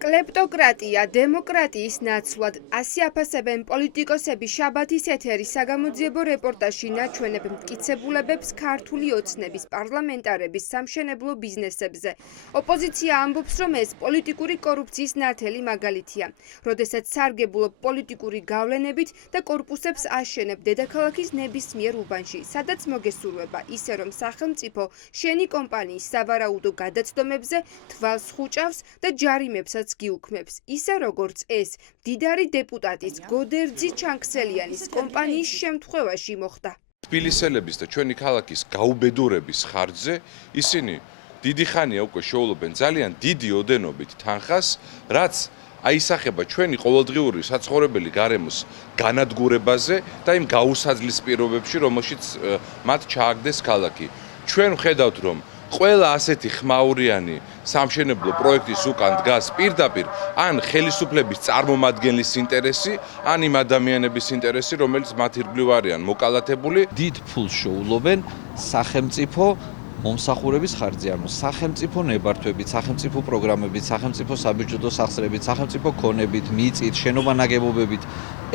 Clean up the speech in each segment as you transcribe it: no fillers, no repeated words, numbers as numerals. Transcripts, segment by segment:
კლეპტოკრატია, დემოკრატიის ნაცვლად, ასე აფასებენ პოლიტიკოსები შაბათის ეთერის საგამოძიებო რეპორტაჟში ნაჩვენებ მტკიცებულებებს ქართული ოცნების პარლამენტარების სამშენებლო ბიზნესებზე. ოპოზიცია ამბობს, რომ ეს პოლიტიკური კორუფციის ნათელი მაგალითია, როდესაც სარგებლობ პოლიტიკური გავლენებით და კორპუსებს აშენებ დედაქალაქის ნებისმიერ უბანში, სადაც მოგესურვება ისე, რომ სახელმწიფო შენი კომპანიის სავარაუდო გადაცდომებზე თვალს ხუჭავს და ჯარიმებსაც გიუქმებს, ისე როგორც ეს მდიდარი დეპუტატის გოდერძი ჩანქსელიანის კომპანიის შემთხვევაში მოხდა. თბილისელების და ჩვენი ქალაქის გაუბედურების ხარჯზე ისინი დიდი ხანია უკვე შეულობენ ძალიან დიდი ოდენობით თანხას, რაც აისახება ჩვენი ყოველდღიური საცხოვრებელი გარემოს განადგურებაზე და იმ გაუსაძლის პირობებში, რომელშიც მათ ჩააგდეს ქალაქი. ჩვენ ვხედავთ, რომ ყველა ასეთი ხმაურიანი სამშენებლო პროექტის უკან დგას პირდაპირ ან ხელისუფლების წარმომადგენლის ინტერესი, ან იმ ადამიანების ინტერესი, რომელიც მათ ირგვლივ არიან მოკალათებული. დიდ ფულს შეულობენ სახელმწიფო მომსახურების ხარჯზე, ანუ სახელმწიფო ნებართვებით, სახელმწიფო პროგრამებით, სახელმწიფო საბიუჯეტო სახსრებით, სახელმწიფო ქონებით, მიწით, შენობანაგებობებით.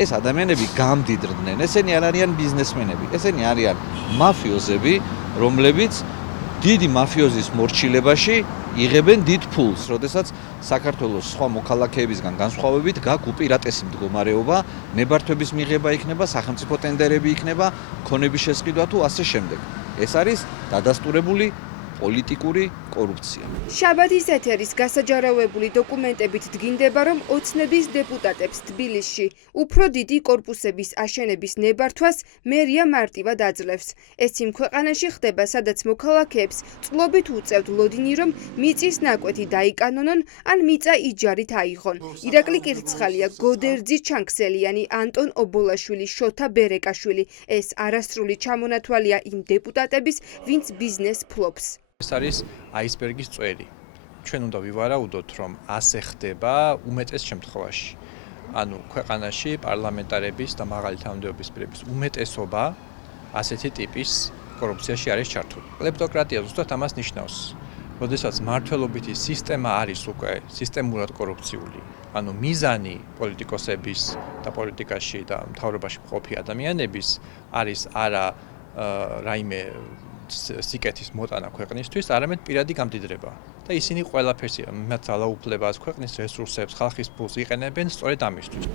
ეს ადამიანები გამდიდრდნენ. ესენი არ არიან ბიზნესმენები, ესენი არიან მაფიოზები, რომლებიც დიდი მაფიოზის მორჩილებაში იღებენ დიდ ფულს, როდესაც საქართველოს სხვა მოქალაქეებისგან განსხვავებით გაქვს უპირატესი მდგომარეობა, ნებართვების მიღება იქნება, სახელმწიფო ტენდერები იქნება, ქონების შესყიდვა თუ ასე შემდეგ. ეს არის დადასტურებული პოლიტიკური კორუფცია. შაბათის ეთერის გასაჯაროვებული დოკუმენტებით დგინდება, რომ ოცნების დეპუტატებს თბილისში უფრო დიდი კორპუსების აშენების ნებართვას მერია მარტივად აძლევს. ეს იმ ქვეყანაში ხდება, სადაც მოქალაქეებს წლობით უწევთ ლოდინი, რომ მიწის ნაკვეთი დაიკანონონ ან მიწა იჯარით აიღონ. ირაკლი კირცხალია, გოდერძი ჩანქსელიანი, ანტონ ობოლაშვილი, შოთა ბერეკაშვილი. ეს არასრული ჩამონათვალია იმ დეპუტატების, ვინც ბიზნეს ფლობს. ეს არის აისბერგის წვერი. ჩვენ უნდა ვივარაუდოთ, რომ ასე ხდება უმეტეს შემთხვევაში. ანუ ქვეყანაში პარლამენტარების და მაღალი თანამდებობის პირების უმეტესობა ასეთი ტიპის კორუფციაში არის ჩართული. კლეპტოკრატია ზუსტად ამას ნიშნავს. როდესაც მმართველობითი სისტემა არის უკვე სისტემურად კორუფციული, ანუ მიზანი პოლიტიკოსების და პოლიტიკაში და მთავრობაში მყოფი ადამიანების არის არა რაიმე სიკეთის მოტანა ქვეყნისთვის, არამედ პირადი გამდიდრება. და ისინი ყველაფერს, მათ ძალაუფლებას, ქვეყნის რესურსებს, ხალხის ფულს იყენებენ სწორედ ამისთვის.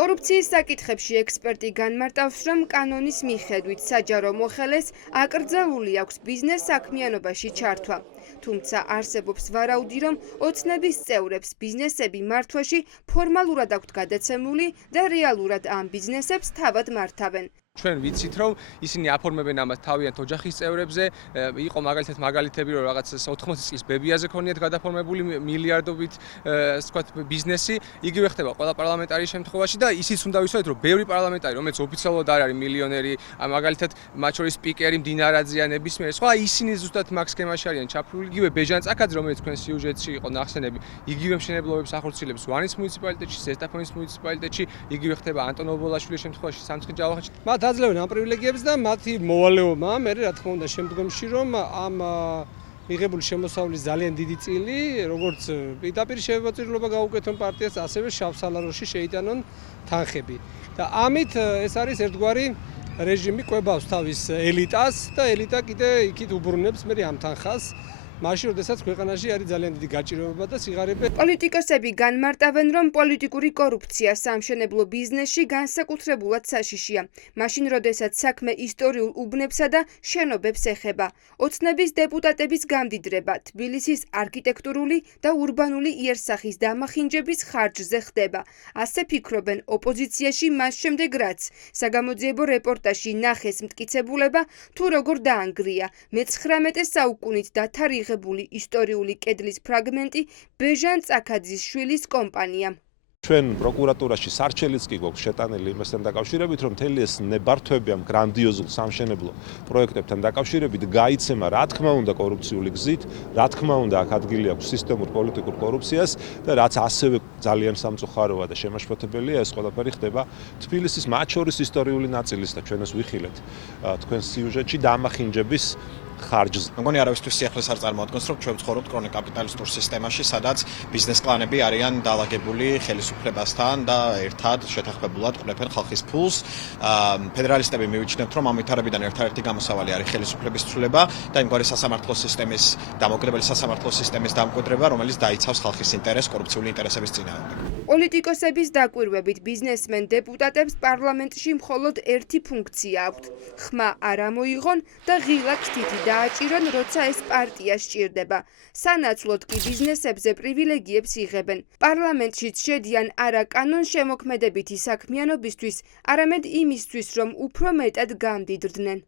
კორუფციის საკითხებში ექსპერტი განმარტავს, რომ კანონის მიხედვით საჯარო მოხელეს აკრძალული აქვს ბიზნეს საქმიანობაში ჩართვა. თუმცა არსებობს ვარაუდი, რომ ოცნების წევრებს ბიზნესები მართვაში ფორმალურად აქვთ გადაცემული და რეალურად ამ ბიზნესებს თავად მართავენ. ჩვენ ვიცით, რომ ისინი აფორმებენ ამას თავიანთ ოჯახის წევრებზე, იყო მაგალითად მაგალითები, რომ რაღაც 80 წლის ბებიაზე ქონიათ გადაფორმებული მილიარდობით ვთქვათ ბიზნესი, იგივე ხდება ყველა პარლამენტარის შემთხვევაში და ისიც უნდა ვიცოდეთ, რომ ბევრი პარლამენტარი, რომელიც ოფიციალურად არ არის მილიონერი, მაგალითად მათ შორის სპიკერი მდინარაძეა, ნებისმიერი სხვა, ისინი ზუსტად მაგ სქემაში არიან ჩაფლული. იგივე ბეჟან წაკაძე, რომელიც თქვენ სიუჟეტში იყო ნახსენები, იგივე მშენებლობებს ახორციელებს ვანის მუნიციპალიტეტში, ზესტაფონის მუნიციპალიტეტში, იგივე ხდება ანტონ ობოლაშვილის შემთხვევაში სამცხე ჯავახეთში. აძლევენ ამ პრივილეგიებს და მათი მოვალეობაა მე რა თქმა უნდა შემდგომში რომ ამ მიღებული შემოსავლის ძალიან დიდი წილი როგორც პირდაპირ შევაწირლობა გაუკეთონ პარტიას ასევე შავსალაროში შეიტანონ თანხები და ამით ეს არის ერთგვარი რეჟიმი კვებავს თავის ელიტას და ელიტა კიდე იქით უბრუნებს მე ამ თანხას მაშინ, როდესაც ქვეყანაში არის ძალიან დიდი გაჭირვება და სიღარიბე. პოლიტიკოსები განმარტავენ, რომ პოლიტიკური კორუფცია სამშენებლო ბიზნესში განსაკუთრებულად საშიშია. მაშინ, როდესაც საქმე ისტორიულ უბნებსა და შენობებს ეხება. ოცნების დეპუტატების გამდიდრება თბილისის არქიტექტურული და ურბანული იერსახის დამახინჯების ხარჯზე ხდება. ასე ფიქრობენ ოპოზიციაში მას შემდეგ, რაც საგამოძიებო რეპორტაჟში ნახეს მტკიცებულება, თუ როგორ დაანგრია მე-19 საუკუნით დათარიღებული ისტორიული კედლის ფრაგმენტი ბეჟან წაკაძის შვილის კომპანიამ. ჩვენ პროკურატურაში სარჩელიც კი გვაქვს შეტანილი იმასთან დაკავშირებით, რომ მთელი ეს ნებართვები ამ გრანდიოზულ სამშენებლო პროექტებთან დაკავშირებით გაიცემა რა თქმა უნდა კორუფციული გზით, რა თქმა უნდა აქ ადგილი აქვს სისტემურ პოლიტიკურ კორუფციას და რაც ასევე ძალიან სამწუხაროა და შემაშფოთებელია, ეს ყველაფერი ხდება თბილისის მათ შორის ისტორიული ნაწილის და ჩვენ ეს ვიხილეთ თქვენ სიუჟეტში დამახინჯების ხარჯზე. მგონი არავისთვის სიახლეს არ წარმოადგენს, რომ ჩვენ ვცხოვრობთ კრონიკ კაპიტალისტურ სისტემაში, სადაც ბიზნეს კლანები არიან დალაგებული ხელისუფლებასთან და ერთად შეთანხმებულად ყრფენ ხალხის ფულს. ფედერალისტები მივიჩნევთ, რომ ამ ვითარებიდან ერთადერთი გამოსავალი არის ხელისუფლების ცვლილება და იმგვარი სასამართლო სისტემის დამოუკიდებელი სასამართლო სისტემის დამკვიდრება, რომელიც დაიცავს ხალხის ინტერესს კორუფციული ინტერესების წინააღმდეგ. პოლიტიკოსების დაკვირვებით ბიზნესმენ დეპუტატებს პარლამენტში მხოლოდ ერთი ფუნქცია აქვთ: ხმა არ ამოიღონ და ღილაკ თითი დააჭირონ, როცა ეს პარტია სჭირდება. სანაცვლოდ კი ბიზნესებზე პრივილეგიებს იღებენ. პარლამენტშიც შედიან არა კანონშემოქმედებითი საქმიანობისთვის, არამედ იმისთვის, რომ უფრო მეტად გამდიდრდნენ.